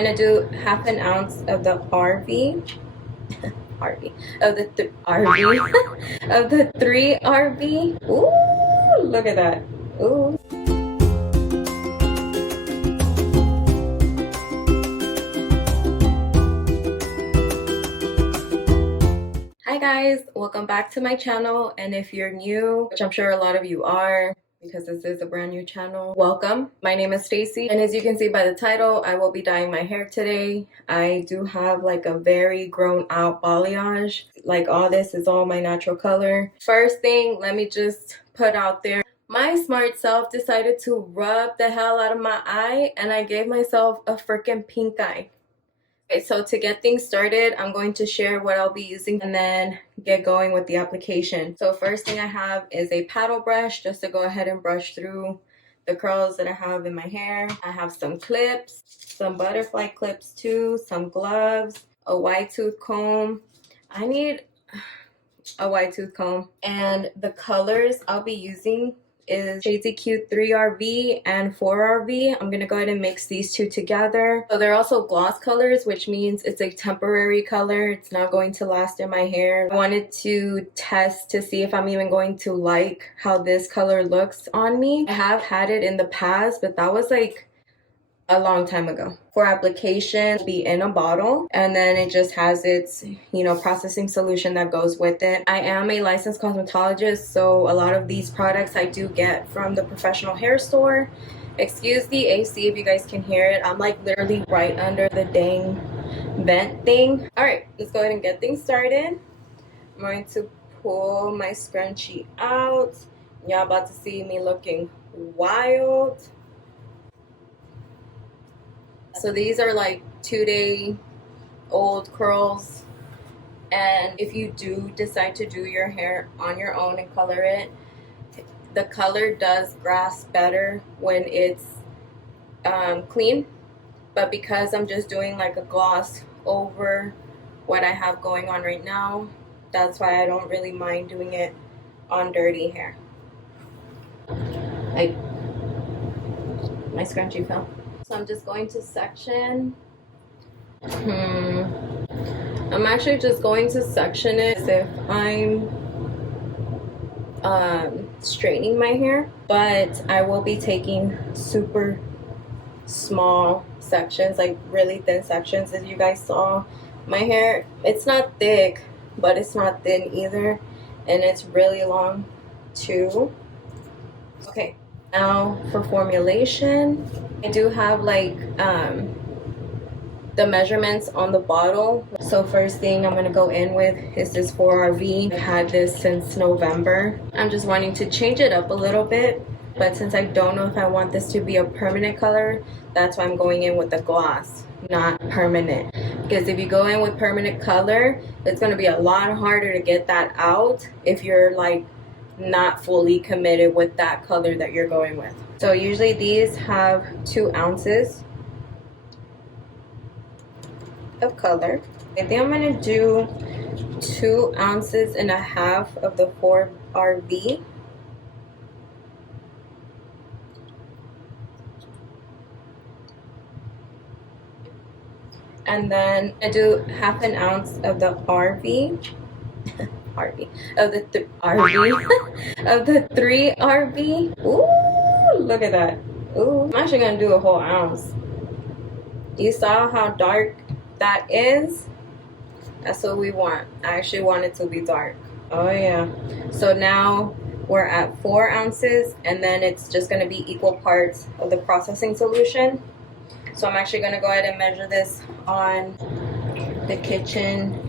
I'm gonna do half an ounce of the RV, RV, of the RV, of the 3 RV. Ooh, look at that. Ooh. Hi guys, welcome back to my channel, and if you're new, which I'm sure a lot of you are because this is a brand new channel, welcome. My name is Stacy, and as you can see by the title, I will be dyeing my hair today. I do have like a very grown out balayage. Like all this is all my natural color. First thing, let me just put out there, my smart self decided to rub the hell out of my eye, and I gave myself a freaking pink eye. Okay, so to get things started, I'm going to share what I'll be using and then get going with the application. So first thing I have is a paddle brush just to go ahead and brush through the curls that I have in my hair. I have some clips, some butterfly clips too, some gloves, a wide tooth comb. I need a wide tooth comb, and the colors I'll be using is Shady Cute 3RV and 4RV. I'm gonna go ahead and mix these two together. So they're also gloss colors, which means it's a temporary color. It's not going to last in my hair. I wanted to test to see if I'm even going to like how this color looks on me. I have had it in the past, but that was like a long time ago. For application, be in a bottle, and then it just has its, processing solution that goes with it. I am a licensed cosmetologist, so a lot of these products I do get from the professional hair store. Excuse the AC if you guys can hear it. I'm like literally right under the dang vent thing. All right, let's go ahead and get things started. I'm going to pull my scrunchie out. Y'all about to see me looking wild. So these are like 2-day-old curls, and if you do decide to do your hair on your own and color it, the color does grasp better when it's clean. But because I'm just doing like a gloss over what I have going on right now, that's why I don't really mind doing it on dirty hair. Like, my scrunchie fell. So I'm just going to section. I'm actually just going to section it as if I'm straightening my hair, but I will be taking super small sections, like really thin sections. As you guys saw, my hair, it's not thick, but it's not thin either, and it's really long too. Okay, now for formulation, I do have like the measurements on the bottle. So first thing I'm gonna go in with is this 4RV. I've had this since November. I'm just wanting to change it up a little bit, but since I don't know if I want this to be a permanent color, that's why I'm going in with the gloss, not permanent. Because if you go in with permanent color, it's gonna be a lot harder to get that out if you're like not fully committed with that color that you're going with. So usually these have 2 ounces of color. I think I'm gonna do 2.5 ounces of the 4RV. And then I do half an ounce of the RV, RV, of the RV, of the 3RV. Ooh, look at that. Ooh, I'm actually gonna do a whole ounce. You saw how dark that is? That's what we want. I actually want it to be dark. Oh yeah. So now we're at 4 ounces, and then it's just gonna be equal parts of the processing solution. So I'm actually gonna go ahead and measure this on the kitchen,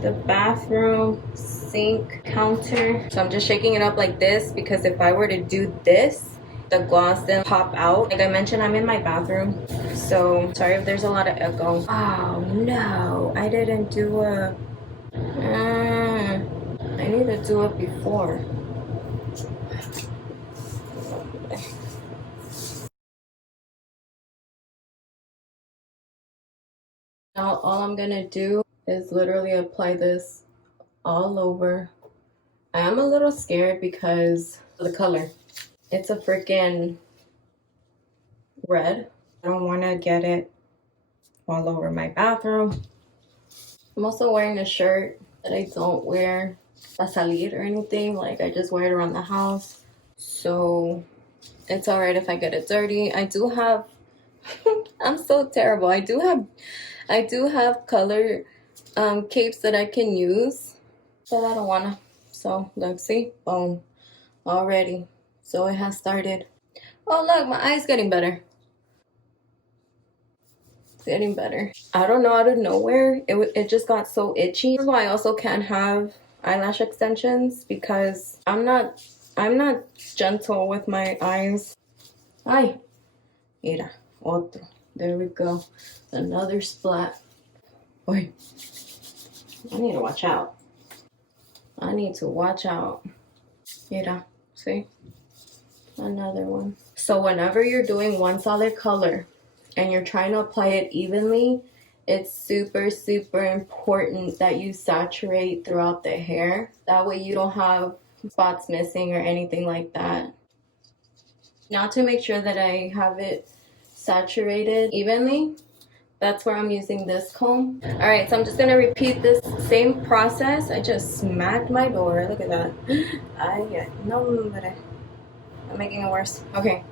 the bathroom sink counter. So I'm just shaking it up like this, because if I were to do this, the gloss didn't pop out. Like I mentioned, I'm in my bathroom, so sorry if there's a lot of echo. Oh no, I didn't do a I need to do it before. Now all I'm gonna do is literally apply this all over. I am a little scared because of the color. It's a freaking red. I don't want to get it all over my bathroom. I'm also wearing a shirt that I don't wear a salir or anything. Like, I just wear it around the house. So it's alright if I get it dirty. I do have I'm so terrible. I do have color capes that I can use, but I don't wanna. So look, see, boom, already. So it has started. Oh look, my eye's getting better. It's getting better. I don't know, out of nowhere, it just got so itchy. That's why I also can't have eyelash extensions, because I'm not gentle with my eyes. Ay, mira, otro. There we go. Another splat. Wait. I need to watch out. I need to watch out. Mira, see? Another one. So whenever you're doing one solid color and you're trying to apply it evenly, it's super, super important that you saturate throughout the hair. That way you don't have spots missing or anything like that. Now, to make sure that I have it saturated evenly, that's where I'm using this comb. All right, so I'm just gonna repeat this same process. I just smacked my door. Look at that. No, but I'm making it worse. Okay.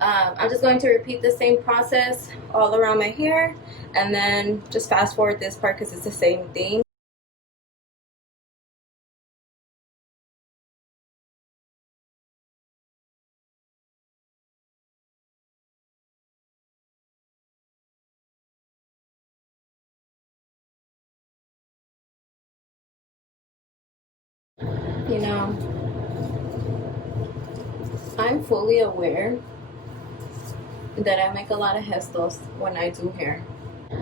I'm just going to repeat the same process all around my hair, and then just fast forward this part because it's the same thing. You know, I'm fully aware that I make a lot of gestos when I do hair.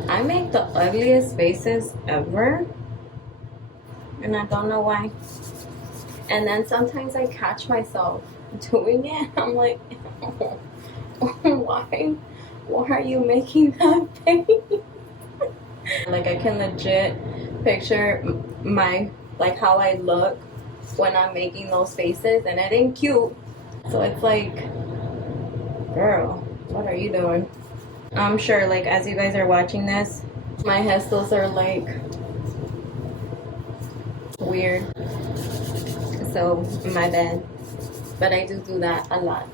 I make the ugliest faces ever, and I don't know why. And then sometimes I catch myself doing it. I'm like, why are you making that face? Like, I can legit picture like how I look when I'm making those faces, and it ain't cute. So it's like, girl, what are you doing? I'm sure, like, as you guys are watching this, my gestos are like weird. So my bad. But I do that a lot.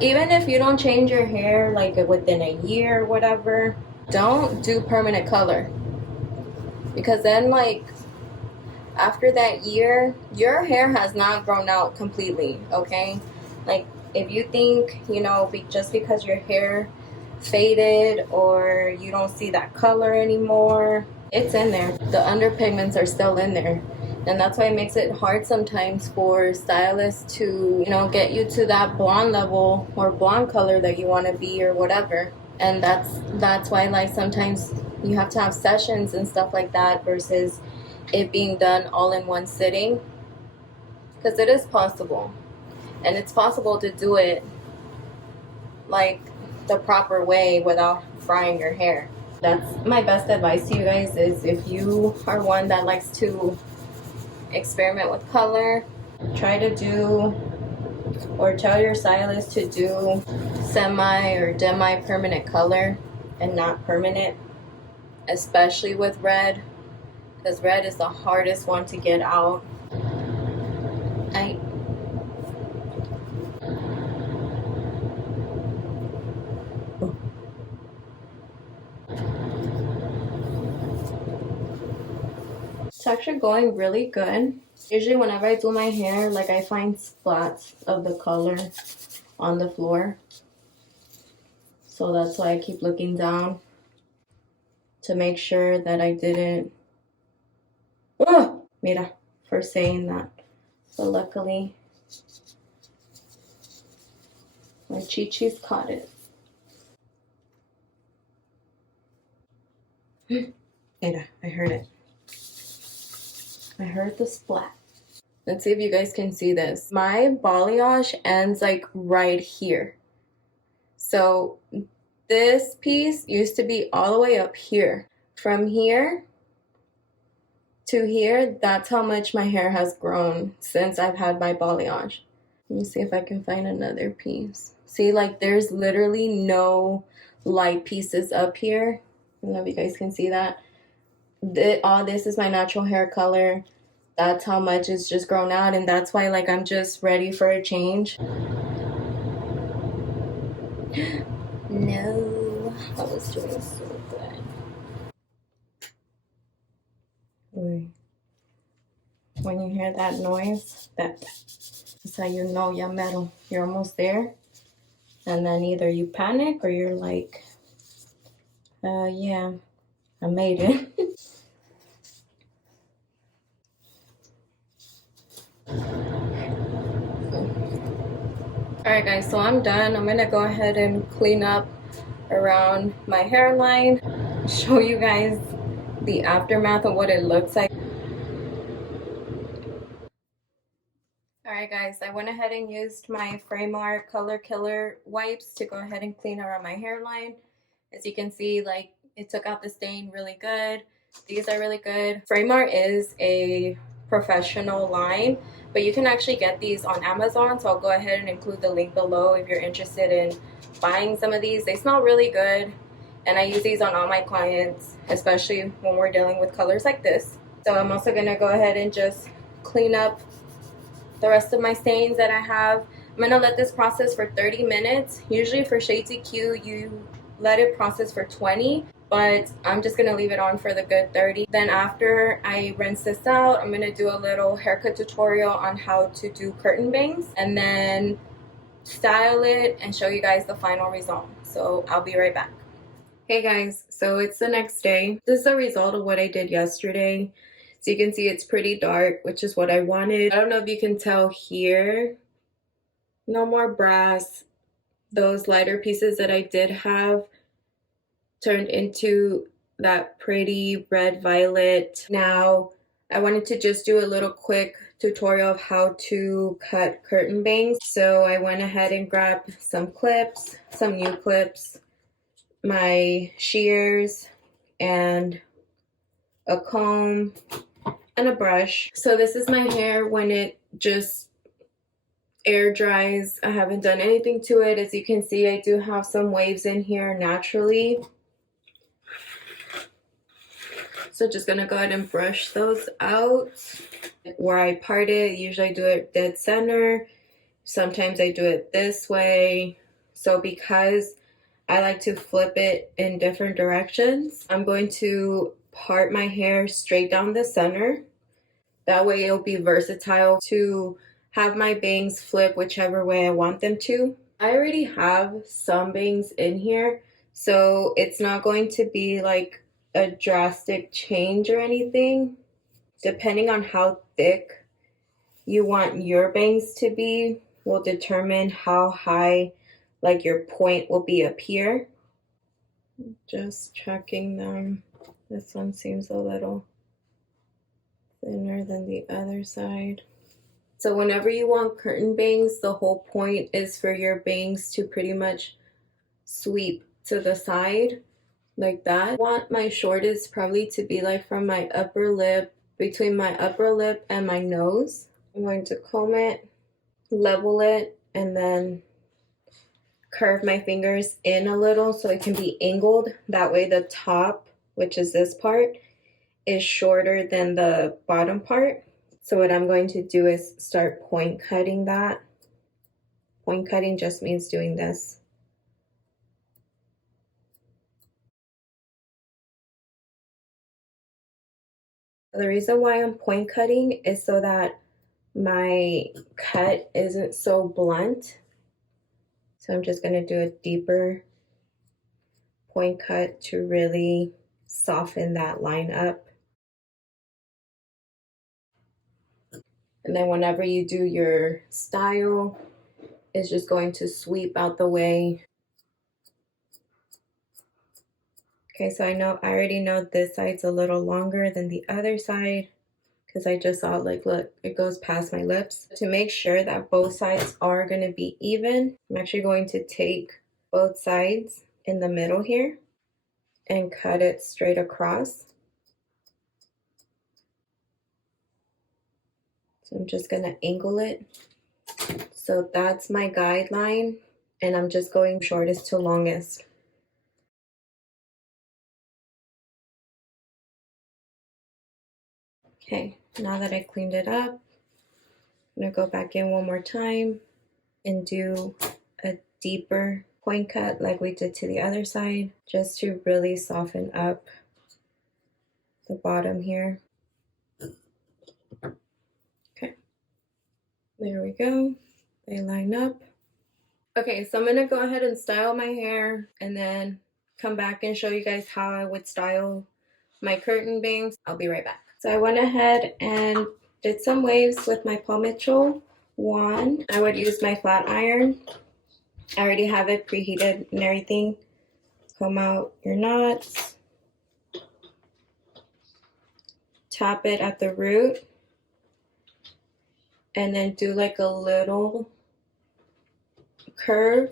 Even if you don't change your hair like within a year or whatever, don't do permanent color, because then, like, after that year, your hair has not grown out completely. Okay, like, if you think, you know, just because your hair faded or you don't see that color anymore, it's in there. The underpigments are still in there. And that's why it makes it hard sometimes for stylists to, you know, get you to that blonde level or blonde color that you want to be or whatever. And that's why, like, sometimes you have to have sessions and stuff like that versus it being done all in one sitting. Because it is possible. And it's possible to do it like the proper way without frying your hair. That's my best advice to you guys, is if you are one that likes to experiment with color, try to do, or tell your stylist to do, semi or demi permanent color and not permanent, especially with red, because red is the hardest one to get out. It's actually going really good. Usually whenever I do my hair, like, I find splats of the color on the floor. So that's why I keep looking down to make sure that I didn't. Oh, mira, for saying that. But luckily, my chi-chis caught it. Mira, I heard it. I heard the splat. Let's see if you guys can see this. My balayage ends like right here. So this piece used to be all the way up here. From here to here, that's how much my hair has grown since I've had my balayage. Let me see if I can find another piece. See, like, there's literally no light pieces up here. I don't know if you guys can see that. All this is my natural hair color. That's how much it's just grown out, and that's why like I'm just ready for a change. No, I was doing so good. When you hear that noise, that's how you know you're almost there. And then either you panic or you're like, yeah, I made it. Alright guys, so I'm done. I'm gonna go ahead and clean up around my hairline, show you guys the aftermath of what it looks like. Alright guys, I went ahead and used my Frameart Color Killer wipes to go ahead and clean around my hairline. As you can see, like, it took out the stain really good. These are really good. Frameart is a professional line, but you can actually get these on Amazon, so I'll go ahead and include the link below if you're interested in buying some of these. They smell really good, and I use these on all my clients, especially when we're dealing with colors like this. So I'm also gonna go ahead and just clean up the rest of my stains that I have. I'm gonna let this process for 30 minutes. Usually for Shades EQ, you let it process for 20, but I'm just gonna leave it on for the good 30. Then after I rinse this out, I'm gonna do a little haircut tutorial on how to do curtain bangs and then style it and show you guys the final result. So I'll be right back. Hey guys, so it's the next day. This is the result of what I did yesterday. So you can see it's pretty dark, which is what I wanted. I don't know if you can tell here. No more brass. Those lighter pieces that I did have turned into that pretty red violet. Now, I wanted to just do a little quick tutorial of how to cut curtain bangs. So I went ahead and grabbed some clips, some new clips, my shears, and a comb, and a brush. So this is my hair when it just air dries. I haven't done anything to it. As you can see, I do have some waves in here naturally. So just gonna go ahead and brush those out. Where I part it, usually I do it dead center. Sometimes I do it this way. So because I like to flip it in different directions, I'm going to part my hair straight down the center. That way it'll be versatile to have my bangs flip whichever way I want them to. I already have some bangs in here, so it's not going to be like a drastic change or anything. Depending on how thick you want your bangs to be will determine how high like your point will be up here. Just checking them. This one seems a little thinner than the other side. So whenever you want curtain bangs, the whole point is for your bangs to pretty much sweep to the side like that. I want my shortest probably to be like from my upper lip, between my upper lip and my nose. I'm going to comb it, level it, and then curve my fingers in a little so it can be angled. That way the top, which is this part, is shorter than the bottom part. So what I'm going to do is start point cutting that. Point cutting just means doing this. The reason why I'm point cutting is so that my cut isn't so blunt. So I'm just going to do a deeper point cut to really soften that line up. And then whenever you do your style, it's just going to sweep out the way. Okay, so I already know this side's a little longer than the other side because I just saw, like, look, it goes past my lips. To make sure that both sides are going to be even, I'm actually going to take both sides in the middle here and cut it straight across. So I'm just going to angle it. So that's my guideline, and I'm just going shortest to longest. Okay, now that I cleaned it up, I'm gonna go back in one more time and do a deeper point cut like we did to the other side, just to really soften up the bottom here. Okay, there we go. They line up. Okay, so I'm gonna go ahead and style my hair and then come back and show you guys how I would style my curtain bangs. I'll be right back. So I went ahead and did some waves with my Paul Mitchell wand. I would use my flat iron. I already have it preheated and everything. Comb out your knots. Tap it at the root. And then do like a little curve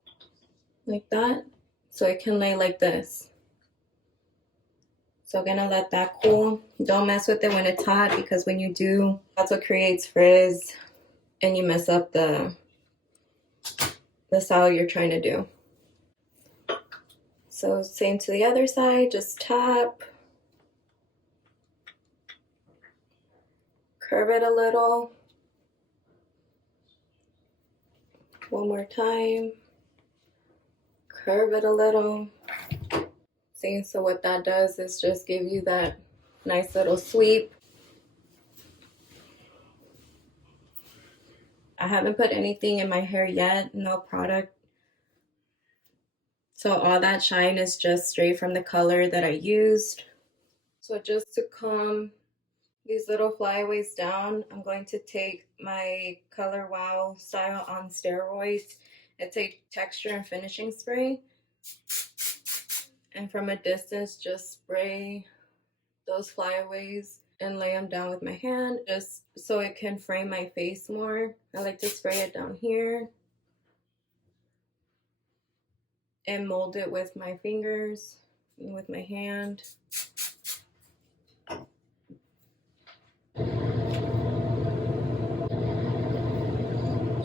like that. So it can lay like this. So I'm gonna let that cool. Don't mess with it when it's hot, because when you do, that's what creates frizz and you mess up the style you're trying to do. So same to the other side, just tap, curve it a little. One more time, curve it a little. See, so what that does is just give you that nice little sweep. I haven't put anything in my hair yet, no product. So all that shine is just straight from the color that I used. So just to calm these little flyaways down, I'm going to take my Color Wow Style on steroids. It's a texture and finishing spray. And from a distance, just spray those flyaways and lay them down with my hand, just so it can frame my face more. I like to spray it down here and mold it with my fingers and with my hand.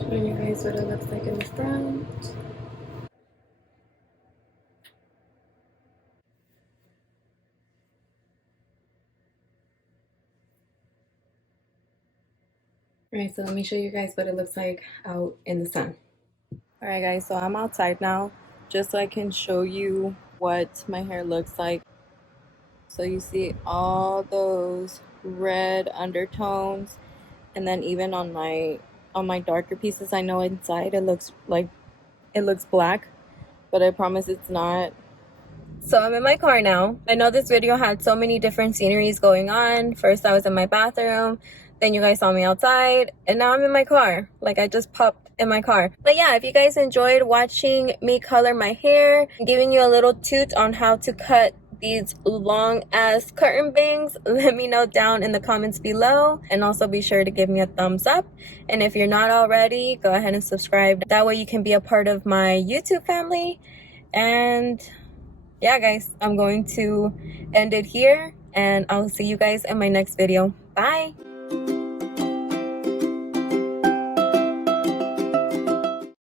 Showing you guys what it looks like in the front. Alright, so let me show you guys what it looks like out in the sun. Alright guys, so I'm outside now, just so I can show you what my hair looks like. So you see all those red undertones, and then even on my darker pieces, I know inside it looks black, but I promise it's not. So I'm in my car now. I know this video had so many different sceneries going on. First I was in my bathroom, then you guys saw me outside, and now I'm in my car. Like, I just popped in my car. But yeah, if you guys enjoyed watching me color my hair, giving you a little toot on how to cut these long ass curtain bangs, let me know down in the comments below, and also be sure to give me a thumbs up. And if you're not already, go ahead and subscribe. That way you can be a part of my YouTube family. And yeah guys, I'm going to end it here, and I'll see you guys in my next video. Bye.